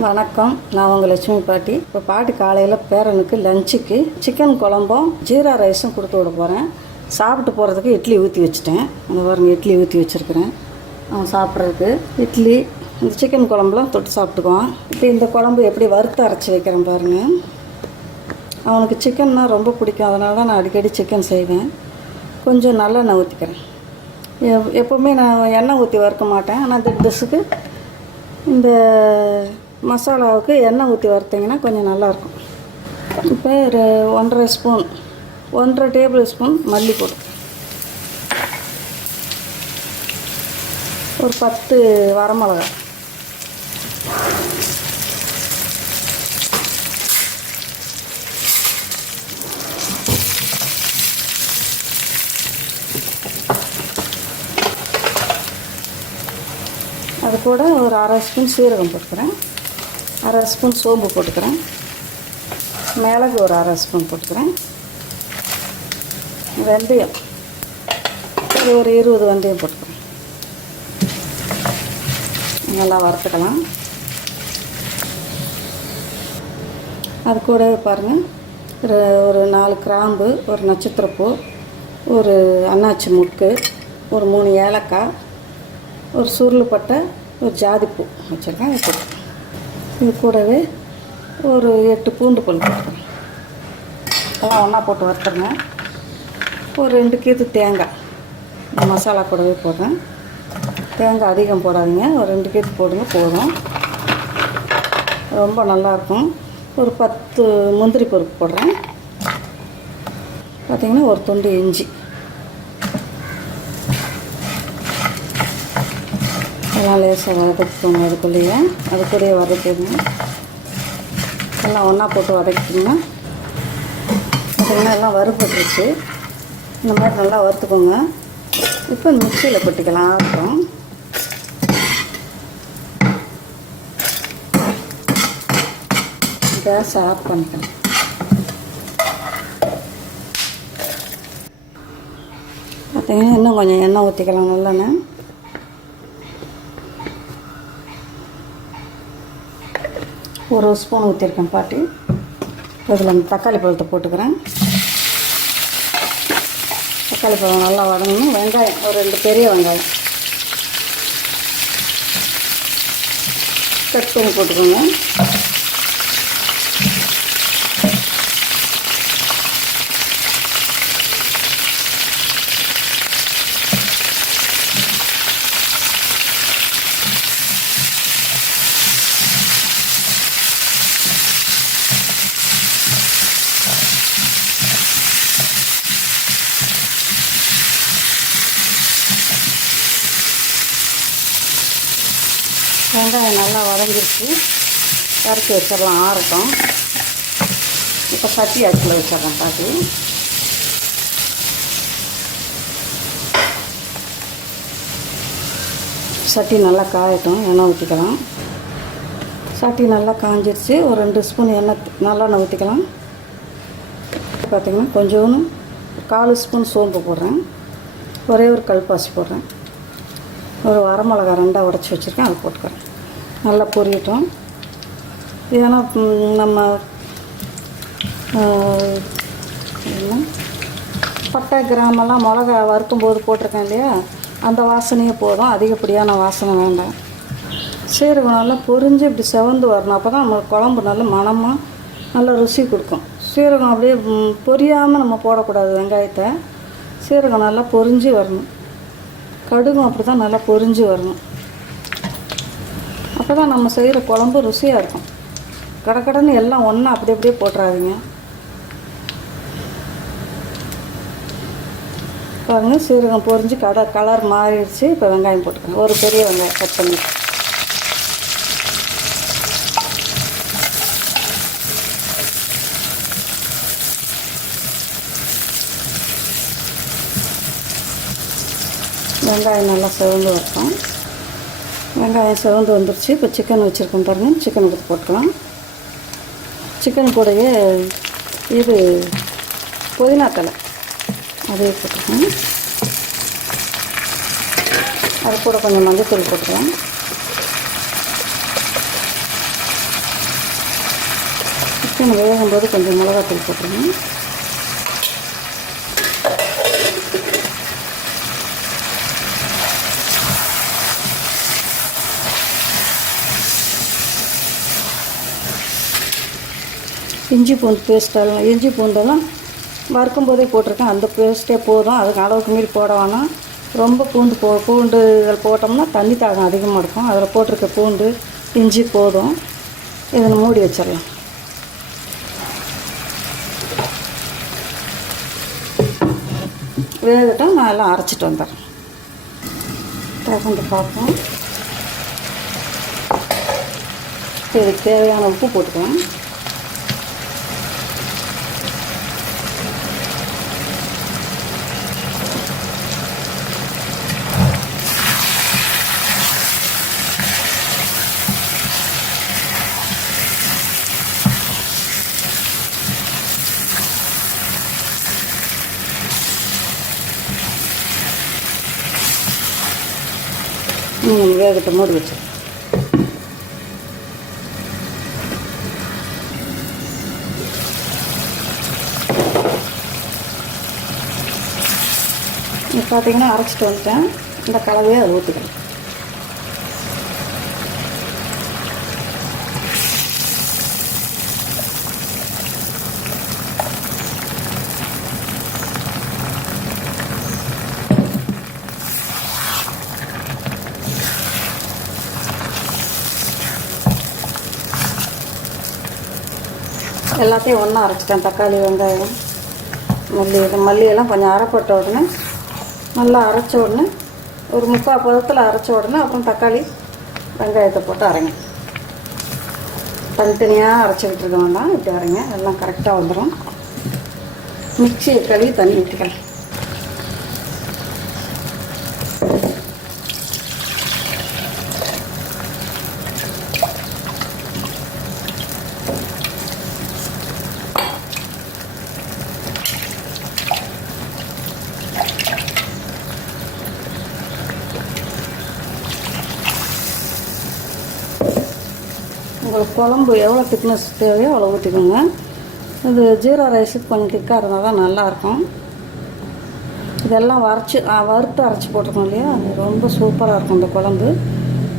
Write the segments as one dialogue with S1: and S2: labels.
S1: வணக்கம். நான் உங்கள் லட்சுமி பாட்டி. இப்போ பாட்டி காலையில் பேரனுக்கு லஞ்சுக்கு சிக்கன் குழம்பும் ஜீரா ரைஸும் கொடுத்து விட போகிறேன் சாப்பிட்டு போகிறதுக்கு இட்லி ஊற்றி வச்சுட்டேன். அந்த பாருங்க இட்லி ஊற்றி வச்சுருக்கிறேன். அவன் சாப்பிட்றதுக்கு. இட்லி இந்த சிக்கன் குழம்புலாம் தொட்டு சாப்பிட்டுக்குவான். இப்போ இந்த குழம்பு எப்படி வறுத்து அரைச்சி வைக்கிறேன் பாருங்கள் அவனுக்கு சிக்கன்னா ரொம்ப பிடிக்கும். அதனால தான் நான் அடிக்கடி சிக்கன் செய்வேன். கொஞ்சம் நல்லெண்ணெய் ஊற்றிக்கிறேன் எப்- எப்போவுமே நான் எண்ணெய் ஊற்றி வறுக்க மாட்டேன். ஆனால் இந்த டிஷ்ஷுக்கு இந்த மசாலாவுக்கு எண்ணெய் ஊற்றி வறுத்தீங்கன்னா கொஞ்சம் நல்லாயிருக்கும். இப்போ ஒரு ஒன்றரை ஸ்பூன் ஒன்றரை டேபிள் ஸ்பூன் மல்லிப்பொடி ஒரு பத்து வரமிளகா. அது கூட ஒரு அரை ஸ்பூன் சீரகம் போட்டுக்கிறேன். அரை ஸ்பூன் சோம்பு போட்டுக்கிறேன். மிளகு ஒரு அரை ஸ்பூன் போட்டுக்கிறேன். வெந்தயம். இது ஒரு இருபது வெந்தயம் போட்டுக்கிறேன். நல்லா வறுத்துக்கலாம். அது கூட பாருங்கள் ஒரு ஒரு நாலு கிராம்பு ஒரு நட்சத்திரப்பூ ஒரு அன்னாச்சி முக்கு ஒரு மூணு ஏலக்காய் ஒரு சுருள் பட்டை ஒரு ஜாதிப்பூ வச்சுருக்கேன். இது இது கூடவே ஒரு எட்டு பூண்டு பல் போட்டுக்கிறேன் எல்லாம் ஒன்றா போட்டு வறுத்துருங்க. ஒரு ரெண்டு கீத்து தேங்காய். மசாலா கூடவே போடுறேன். தேங்காய் அதிகம் போடாதீங்க. ஒரு ரெண்டு கீத்து போடுங்க போதும். ரொம்ப நல்லாயிருக்கும் ஒரு பத்து முந்திரி பருப்பு போடுறேன். பார்த்திங்கன்னா ஒரு துண்டு இஞ்சி. எல்லாம் லேசாக வதக்கிக்கோங்க அதுக்குள்ளேயே அது கூடயே வதக்கிடுங்க எல்லாம் ஒன்றா போட்டு வதக்கிட்டிங்கன்னா பார்த்திங்கன்னா எல்லாம் வறுபட்டுருச்சு. இந்த மாதிரி நல்லா வறுத்துக்கோங்க. இப்போ மிக்சியில் கொட்டிக்கலாம். ஆட்டம் கேஸ் ஆஃப் பண்ணிக்கலாம். பார்த்தீங்கன்னா இன்னும் கொஞ்சம் எண்ணெய் ஊற்றிக்கலாம் நல்லெண்ணெய். ஒரு ஸ்பூன் ஊற்றிருக்கேன் பாட்டி. இதில் அந்த தக்காளி பழத்தை போட்டுக்கிறேன். தக்காளி பழம் நல்லா வதங்கணும். வெங்காயம் ஒரு ரெண்டு பெரிய வெங்காயம். கட் பண்ணி போட்டுக்கோங்க வெங்காயம் நல்லா வதங்கிருச்சு வறுத்து வச்சிடலாம் ஆறட்டும். இப்போ சட்டி அச்சில் வச்சிடறேன் பாட்டி. சட்டி நல்லா காயட்டும் எண்ணெய் ஊற்றிக்கலாம் சட்டி நல்லா காஞ்சிருச்சு ஒரு ரெண்டு ஸ்பூன் எண்ணெய் நல்லெண்ணெய் ஊற்றிக்கலாம் பார்த்திங்கன்னா கொஞ்சோன்னு கால் ஸ்பூன் சோம்பு போடுறேன். ஒரே ஒரு கல்பாசி போடுறேன். ஒரு வரமிளகா ரெண்டாக உடச்சி வச்சுருக்கேன் அதை போட்டுக்கிறேன். நல்லா பொரியட்டும். ஏன்னா நம்ம என்ன? பட்டை கிராமெல்லாம் மிளகா வறுக்கும் போது போட்டிருக்கேன் இல்லையா? அந்த வாசனையே போதும். அதிகப்படியான வாசனை வேண்டாம். சீரகம் நல்லா பொரிஞ்சு இப்படி செவந்து வரணும். அப்போ தான் நம்ம குழம்பு நல்ல மணமாக நல்லா ருசி கொடுக்கும். சீரகம் அப்படியே பொரியாமல் நம்ம போடக்கூடாது வெங்காயத்தை. சீரகம் நல்லா பொரிஞ்சு வரணும். கடுகும் அப்படி தான் நல்லா பொரிஞ்சு வரணும். அப்போ தான் நம்ம செய்கிற குழம்பு ருசியாக இருக்கும். கடக்கடன்னு எல்லாம் ஒன்றா அப்படி அப்படியே போட்டுறாதீங்க. பாருங்க சீரகம் பொரிஞ்சு கடை கலர் மாறிடுச்சு. இப்போ வெங்காயம் போட்டுக்கோங்க. ஒரு பெரிய வெங்காயம் கட் பண்ணி. வெங்காயம் நல்லா சிவந்து வரட்டும். வெங்காயம் சிவந்து வந்துருச்சு. இப்போ சிக்கன் வச்சுருக்கோம் பாருங்கள் சிக்கன் எடுத்து போட்டுக்கலாம். சிக்கன் கூடவே இது புதினா தலை அதே போட்டுக்கலாம். அது கூட கொஞ்சம் மஞ்சத்தூள் போட்டுக்கலாம். சிக்கன் வேகும்போது கொஞ்சம் மிளகாத்தூள் போட்டுருங்க இஞ்சி பூண்டு பேஸ்ட்டெல்லாம் இஞ்சி பூண்டெல்லாம் வறுக்கும் போதே போட்டிருக்கேன். அந்த பேஸ்ட்டே போதும். அதுக்கு அளவுக்கு மீறி போட வேணாம். ரொம்ப பூண்டு போ பூண்டு இதில் போட்டோம்னா தண்ணி தாகம் அதிகமாக இருக்கும். அதில் போட்டிருக்க பூண்டு இஞ்சி போதும். இதை மூடி வச்சிடலாம். வேகட்டும். நான் எல்லாம் அரைச்சிட்டு வந்துடுறேன். திறந்து பார்ப்போம் இதுக்கு தேவையான உப்பு போட்டுக்கலாம். ம் மூடி வச்சு இப்போ பார்த்தீங்கன்னா அரைச்சிட்டு வந்துட்டேன். இந்த கலவையை அதை ஊற்றிக்கலாம் எல்லாத்தையும் ஒன்றா அரைச்சிட்டேன். தக்காளி வெங்காயம் மல்லி இது மல்லியெல்லாம் கொஞ்சம் அரைப்பட்ட உடனே நல்லா அரைச்ச உடனே ஒரு முக்கால் பதத்தில் அரைச்ச உடனே அப்புறம் தக்காளி வெங்காயத்தை போட்டு அரைங்க. தனித்தனியாக அரைச்சிக்கிட்டு இருக்க வேண்டாம். இப்படி அரைங்க. எல்லாம் கரெக்டாக வந்துடும் மிக்சியை கழுவி தண்ணி ஊற்றிக்கலாம் உங்களுக்கு குழம்பு எவ்வளோ திக்னஸ் தேவையோ அவ்வளோ ஊற்றிக்கோங்க. இது ஜீரா ரைஸுக்கு கொஞ்சம் திக்காக இருந்தால் தான் நல்லாயிருக்கும். இதெல்லாம் வரைச்சி வறுத்து அரைச்சி போட்டிருக்கோம் இல்லையா? அது ரொம்ப சூப்பராக இருக்கும் இந்த குழம்பு.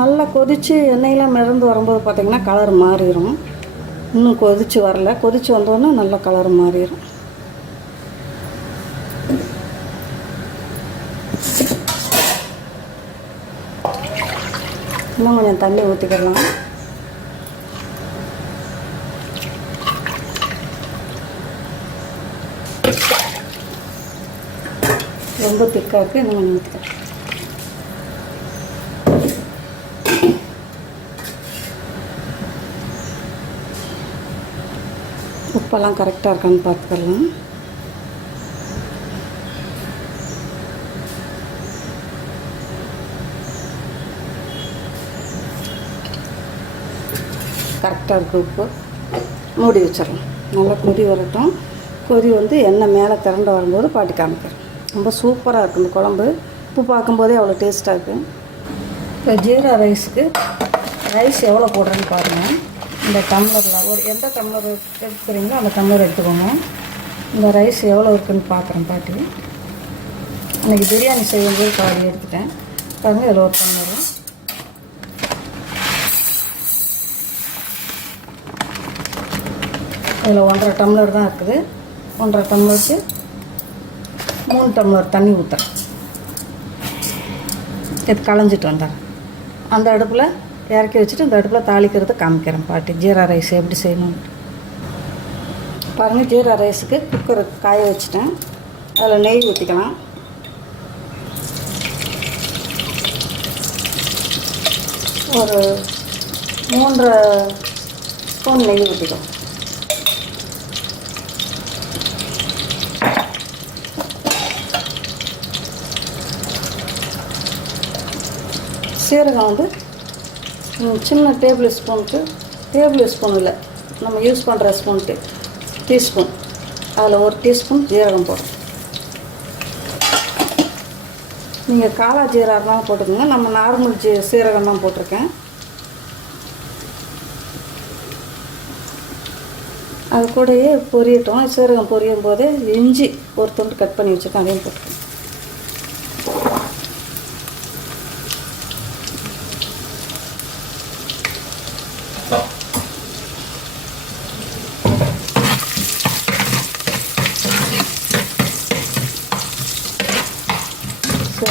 S1: நல்லா கொதித்து எண்ணெயெலாம் மிதந்து வரும்போது பார்த்திங்கன்னா கலர் மாறிடும். இன்னும் கொதித்து வரல. கொதித்து வந்தோடனே நல்லா கலர் மாறிடும். இன்னும் கொஞ்சம் தண்ணி ஊற்றிக்கலாம் ரொம்ப திக்காக இருக்குது இன்னும் கொஞ்சம் உப்பெல்லாம் கரெக்டாக இருக்கான்னு பார்த்துக்கலாம் கரெக்டாக இருக்குது உப்பு. மூடி வச்சிடலாம். நல்லா கொதி வரட்டும். கொதி வந்து எண்ணெய் மேலே திரண்டு வரும்போது பாட்டி காமிக்கிறேன் ரொம்ப சூப்பராக இருக்குது இந்த குழம்பு. உப்பு பார்க்கும்போதே அவ்வளோ டேஸ்ட்டாக இருக்குது இப்போ ஜீரா ரைஸுக்கு ரைஸ் எவ்வளோ போடுறேன்னு பாருங்கள் இந்த டம்ளரில் ஒரு எந்த டம்ளர் எடுத்துக்கிறீங்களோ அந்த டம்ளர் எடுத்துக்கோங்க. இந்த ரைஸ் எவ்வளோ இருக்குதுன்னு பார்க்குறேன் பாட்டி. இன்றைக்கி பிரியாணி செய்யும்போது பாதி எடுத்துட்டேன். பாருங்கள் இதில் ஒரு டம்ளர் இதில் ஒன்றரை டம்ளர் தான் இருக்குது. ஒன்றரை டம்ளருக்கு மூணு டம்ளர் தண்ணி ஊற்றுறேன் இது களைஞ்சிட்டு வந்தேன் அந்த அடுப்பில் இறக்கி வச்சுட்டு இந்த அடுப்பில் தாளிக்கிறது காமிக்கிறேன் பாட்டி. ஜீரா ரைஸ் எப்படி செய்யணும் பாருங்கள் ஜீரா ரைஸுக்கு குக்கரை காய வச்சுட்டேன். அதில் நெய் ஊற்றிக்கலாம் ஒரு மூன்றரை ஸ்பூன் நெய் ஊற்றிக்கலாம் சீரகம் வந்து சின்ன டேபிள் ஸ்பூனுக்கு டேபிள் ஸ்பூன் இல்லை நம்ம யூஸ் பண்ணுற ஸ்பூனுக்கு டீஸ்பூன். அதில் ஒரு டீஸ்பூன் ஜீரகம் போடும் நீங்கள் காலா ஜீரா போட்டுக்கோங்க. நம்ம நார்மல் ஜீ சீரகம் தான் போட்டிருக்கேன். அது கூடயே பொரியட்டும். சீரகம் பொரியும் போதே இஞ்சி ஒரு துண்டு கட் பண்ணி வச்சுருக்கேன். அதையும் போட்டுக்கோங்க.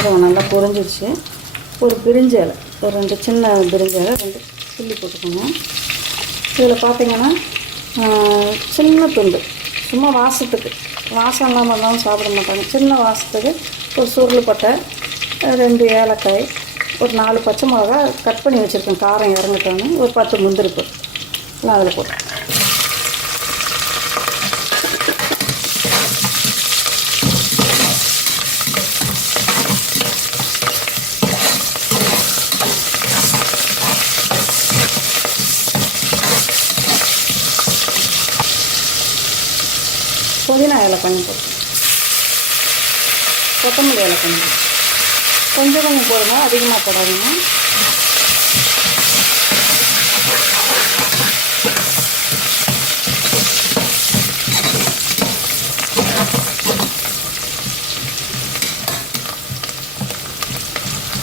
S1: சீரகம் நல்லா பொரிஞ்சிடுச்சு. ஒரு பிரிஞ்ச இலை. ஒரு ரெண்டு சின்ன பிரிஞ்ச இலை ரெண்டு கிள்ளி போட்டுக்கோங்க. இதில் பார்த்தீங்கன்னா சின்ன துண்டு. சும்மா வாசத்துக்கு. வாசம் இல்லாமல் இருந்தாலும் சாப்பிட மாட்டாங்க. சின்ன வாசத்துக்கு ஒரு சுருள் பட்டை ரெண்டு ஏலக்காய் ஒரு நாலு பச்சை மிளகா கட் பண்ணி வச்சுருக்கேன். காரம் இறங்கிட்டோன்னு ஒரு பத்து முந்திரிப்பு நான் அதில் போட்டேன் புதினா இலை கொஞ்சம் போட்டு. கொத்தமல்லி இலை கொஞ்சம். கொஞ்சம் கொஞ்சம் போடுங்க. அதிகமாக போடாதீங்க.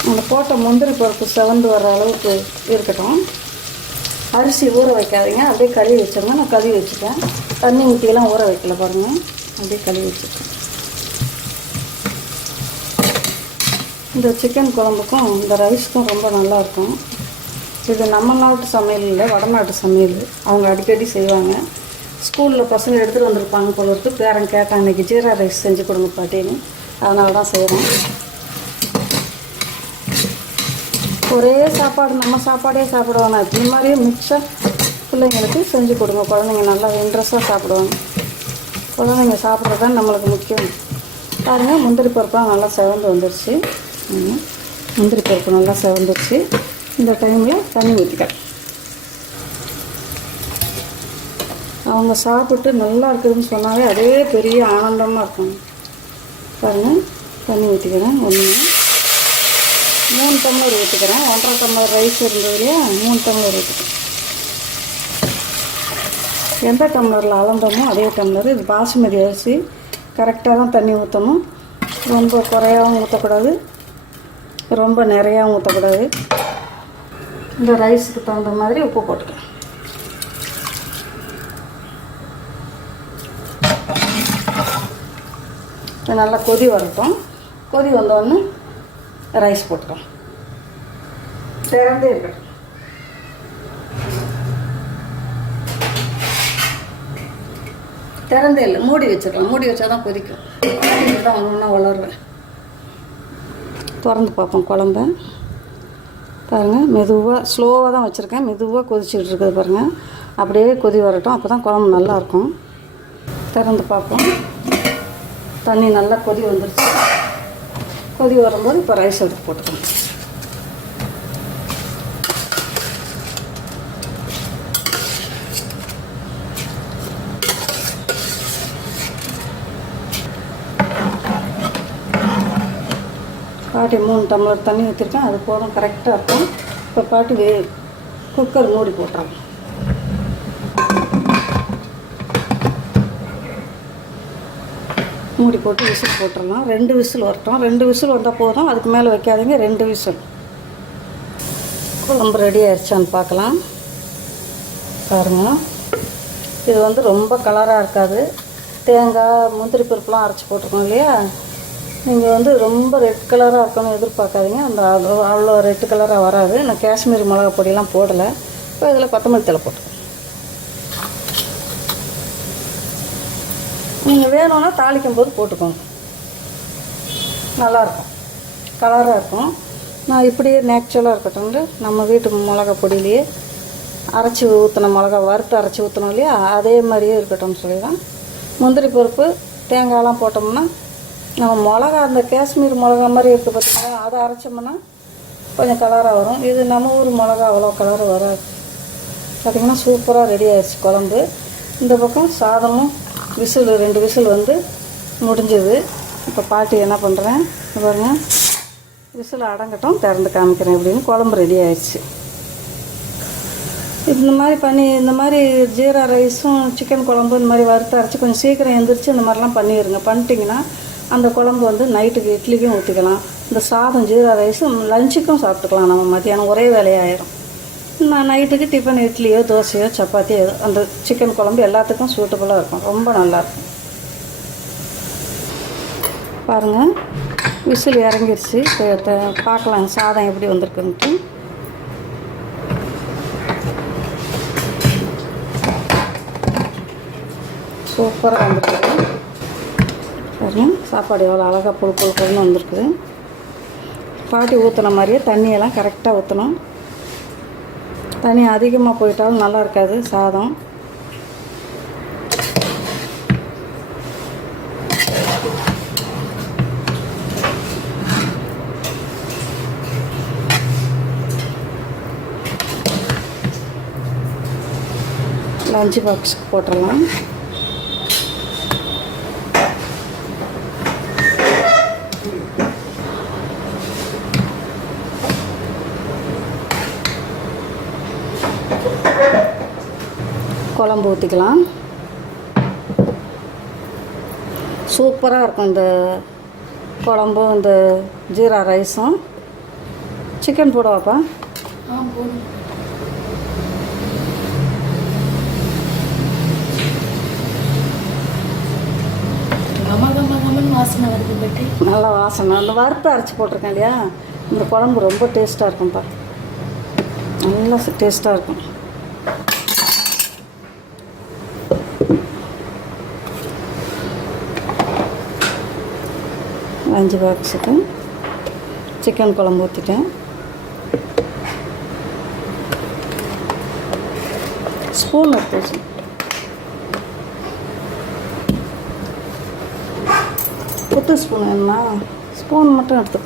S1: அந்த போட்ட முந்திரி பருப்பு செவந்து வர அளவுக்கு இருக்கட்டும். அரிசி ஊற வைக்காதீங்க. அப்படியே கழுவி வச்சுருங்க. நான் கழுவி வச்சுட்டேன். தண்ணி ஊற்றியெல்லாம் ஊற வைக்கல பாருங்கள் அப்படியே கழுவி வச்சுருக்கேன் இந்த சிக்கன் குழம்புக்கும் இந்த ரைஸ்க்கும் ரொம்ப நல்லாயிருக்கும் இது நம்ம நாட்டு சமையல் இல்லை வடநாட்டு சமையல். அவங்க அடிக்கடி செய்வாங்க. ஸ்கூலில் பசங்க எடுத்துகிட்டு வந்திருப்பாங்க போல இருக்கு. பேரன் கேட்டான் இன்றைக்கி ஜீரா ரைஸ் செஞ்சு கொடுங்க பாட்டின்னு அதனால தான் செய்கிறோம் ஒரே சாப்பாடு நம்ம சாப்பாடே சாப்பிடுவாங்க. இது இந்த மாதிரி மிக்சர் பிள்ளைங்களுக்கு செஞ்சு கொடுங்க. குழந்தைங்க நல்லா இன்ட்ரெஸ்ட்டாக சாப்பிடுவாங்க. குழந்தைங்க சாப்பிட்றது தான் நம்மளுக்கு முக்கியம். பாருங்கள் முந்திரி பருப்பெலாம் நல்லா செவந்து வந்துருச்சு. முந்திரி பருப்பு நல்லா செவந்துருச்சு. இந்த டைமில் தண்ணி ஊற்றிக்கிறேன் அவங்க சாப்பிட்டு நல்லா இருக்குதுன்னு சொன்னாலே அதே பெரிய ஆனந்தமாக இருக்கும். பாருங்கள் தண்ணி ஊற்றிக்கிறேன் ஒன்று மூணு டம்ளர் ஊற்றிக்கிறேன் ஒன்றரை டம்ளர் ரைஸ் இருந்தது இல்லையா? மூணு டம்ளர் ஊற்றிக்கிறேன் எந்த டம்ளரில் அளந்தோமோ அதே டம்ளர் இது பாசுமதி அரிசி. கரெக்டாக தான் தண்ணி ஊற்றணும் ரொம்ப குறையாகவும் ஊற்றக்கூடாது ரொம்ப நிறையாவும் ஊற்றக்கூடாது இந்த ரைஸுக்கு தகுந்த மாதிரி உப்பு போட்டுக்கலாம். நல்லா கொதி வரட்டும். கொதி வந்தோடனே ரைஸ் போட்டுக்கலாம். திறந்தே இருக்கட்டும். திறந்தே இல்லை. மூடி வச்சிடலாம். மூடி வச்சா தான் கொதிக்கும். தான் ஒன்று ஒன்றா வளருவேன். திறந்து பார்ப்போம் குழம்ப. பாருங்கள் மெதுவாக ஸ்லோவாக தான் வச்சுருக்கேன். மெதுவாக கொதிச்சுட்டு இருக்குது பாருங்கள் அப்படியே கொதி வரட்டும். அப்போ தான் குழம்பு நல்லாயிருக்கும். திறந்து பார்ப்போம். தண்ணி நல்லா கொதி வந்துருச்சு. கொதி வரும்போது இப்போ ரைஸ் எடுத்து போட்டுக்கணும். பாட்டி மூணு டம்ளர் தண்ணி ஊற்றிருக்கேன் அது போதும் கரெக்டாக இருக்கும். இப்போ பாட்டி வே குக்கர் மூடி போட்டுறோம். மூடி போட்டு விசில் போட்டுடலாம் ரெண்டு விசில் வரட்டும். ரெண்டு விசில் வந்தால் போதும். அதுக்கு மேலே வைக்காதீங்க. ரெண்டு விசில். குழம்பு ரெடி ஆயிடுச்சான்னு பார்க்கலாம். பாருங்கள் இது வந்து ரொம்ப கலராக இருக்காது. தேங்காய் முந்திரி பருப்புலாம் அரைச்சி போட்டிருக்கோம் இல்லையா? நீங்கள் வந்து ரொம்ப ரெட் கலராக இருக்கணும்னு எதிர்பார்க்காதீங்க. அந்த அவ்வளோ- ரெட் கலராக வராது. நான் காஷ்மீரி மிளகா பொடியெல்லாம் போடலை. இப்போ இதில் கொத்தமல்லி தலை போட்டு நீங்கள் வேணும்னா தாளிக்கும் போது போட்டுக்கோங்க. நல்லாயிருக்கும். கலராக இருக்கும். நான் இப்படியே நேச்சுரலாக இருக்கட்டும் நம்ம வீட்டு மிளகா பொடியிலேயே அரைச்சி ஊற்றின மிளகா வறுத்து அரைச்சி ஊற்றணும் இல்லையா? அதே மாதிரியே இருக்கட்டும்னு சொல்லி தான் முந்திரி பருப்பு தேங்காயெல்லாம் போட்டோம்னா நம்ம மிளகா அந்த காஷ்மீர் மிளகா மாதிரி இருக்குது பார்த்தீங்கன்னா அதை அரைச்சோம்னா கொஞ்சம் கலராக வரும். இது நம்ம ஊர் மிளகா அவ்வளோ கலர் வராது. பார்த்திங்கன்னா சூப்பராக ரெடி ஆயிடுச்சு குழம்பு. இந்த பக்கம் சாதமும் விசில் ரெண்டு விசில் வந்து முடிஞ்சது. இப்போ பாட்டி என்ன பண்ணுறேன் பாருங்க. விசில் அடங்கட்டும் திறந்து காமிக்கிறேன் அப்படின்னு குழம்பு ரெடி ஆயிடுச்சு. இந்த மாதிரி பண்ணி இந்த மாதிரி ஜீரா ரைஸும் சிக்கன் குழம்பு இந்த மாதிரி வறுத்து அரைச்சி கொஞ்சம் சீக்கிரம் எழுந்திரிச்சு இந்த மாதிரிலாம் பண்ணிடுங்க பண்ணிட்டிங்கன்னா அந்த குழம்பு வந்து நைட்டுக்கு இட்லிக்கும் ஊற்றிக்கலாம் இந்த சாதம் ஜீரா ரைஸும் லஞ்சுக்கும் சாப்பிட்டுக்கலாம் நம்ம மத்தியானம். ஒரே வேலையாயிரும். நான் நைட்டுக்கு டிஃபன் இட்லியோ தோசையோ சப்பாத்தியோ ஏதோ அந்த சிக்கன் குழம்பு எல்லாத்துக்கும் சூட்டபுளாக இருக்கும். ரொம்ப நல்லாயிருக்கும் பாருங்கள் விசில் இறங்கிருச்சு. இப்போ பார்க்கலாம் சாதம் எப்படி வந்திருக்குன்ட்டு. சூப்பராக வந்துருக்கு. சாப்பாடு எவ்வளோ அழகாக புழு புழு புழுன்னு வந்திருக்குது. பாட்டி ஊற்றின மாதிரியே தண்ணியெல்லாம் கரெக்டாக ஊற்றணும் தண்ணி அதிகமாக போயிட்டாலும் நல்லா இருக்காது சாதம். லஞ்ச் பாக்ஸுக்கு போட்டுடலாம். குழம்பு ஊற்றிக்கலாம் சூப்பராக இருக்கும் இந்த குழம்பும் இந்த ஜீரா ரைஸும். சிக்கன் போடுவாப்பா? நல்ல வாசனை. அந்த வறுத்து அரைச்சி போட்டிருக்கேன் இல்லையா? இந்த குழம்பு ரொம்ப டேஸ்ட்டாக இருக்கும்ப்பா நல்லா டேஸ்ட்டாக இருக்கும். அஞ்சு பாக்ஸுக்கு சிக்கன் குழம்பு ஊற்றிட்டேன் ஸ்பூன் எடுத்து குத்து ஸ்பூன் வேணுமா ஸ்பூன் மட்டும் எடுத்து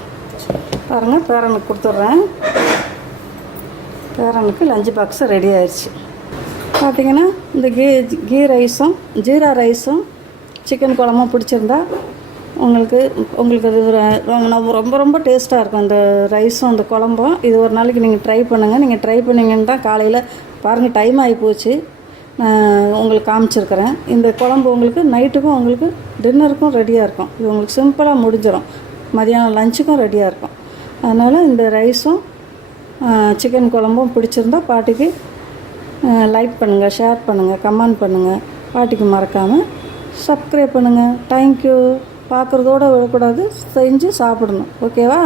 S1: பாருங்கள் பேரனுக்கு கொடுத்துட்றேன். பேரனுக்கு லஞ்சு பாக்ஸு ரெடி ஆயிடுச்சு பார்த்தீங்கன்னா இந்த கீ கீ ரைஸும் ஜீரா ரைஸும் சிக்கன் குழம்பும் பிடிச்சிருந்தா உங்களுக்கு உங்களுக்கு அது ரொம்ப ரொம்ப- ரொம்ப டேஸ்ட்டாக இருக்கும். அந்த ரைஸும் அந்த குழம்பும். இது ஒரு நாளைக்கு நீங்கள் ட்ரை பண்ணுங்கள் நீங்கள் ட்ரை பண்ணீங்கன்னு தான் காலையில் பாருங்கள் டைம் ஆகி போச்சு. நான் உங்களுக்கு காமிச்சிருக்கிறேன். இந்த குழம்பு உங்களுக்கு நைட்டுக்கும் உங்களுக்கு டின்னருக்கும் ரெடியாக இருக்கும். இது உங்களுக்கு சிம்பிளாக முடிஞ்சிடும் மதியானம் லஞ்சுக்கும் ரெடியாக இருக்கும். அதனால் இந்த ரைஸும் சிக்கன் குழம்பும் பிடிச்சிருந்தா பாட்டிக்கு லைக் பண்ணுங்கள் ஷேர் பண்ணுங்கள் கமெண்ட் பண்ணுங்கள் பாட்டிக்கு மறக்காமல் சப்ஸ்கிரைப் பண்ணுங்கள் தேங்க்யூ பார்க்குறதோட விடக்கூடாது செஞ்சு சாப்பிடணும். ஓகேவா?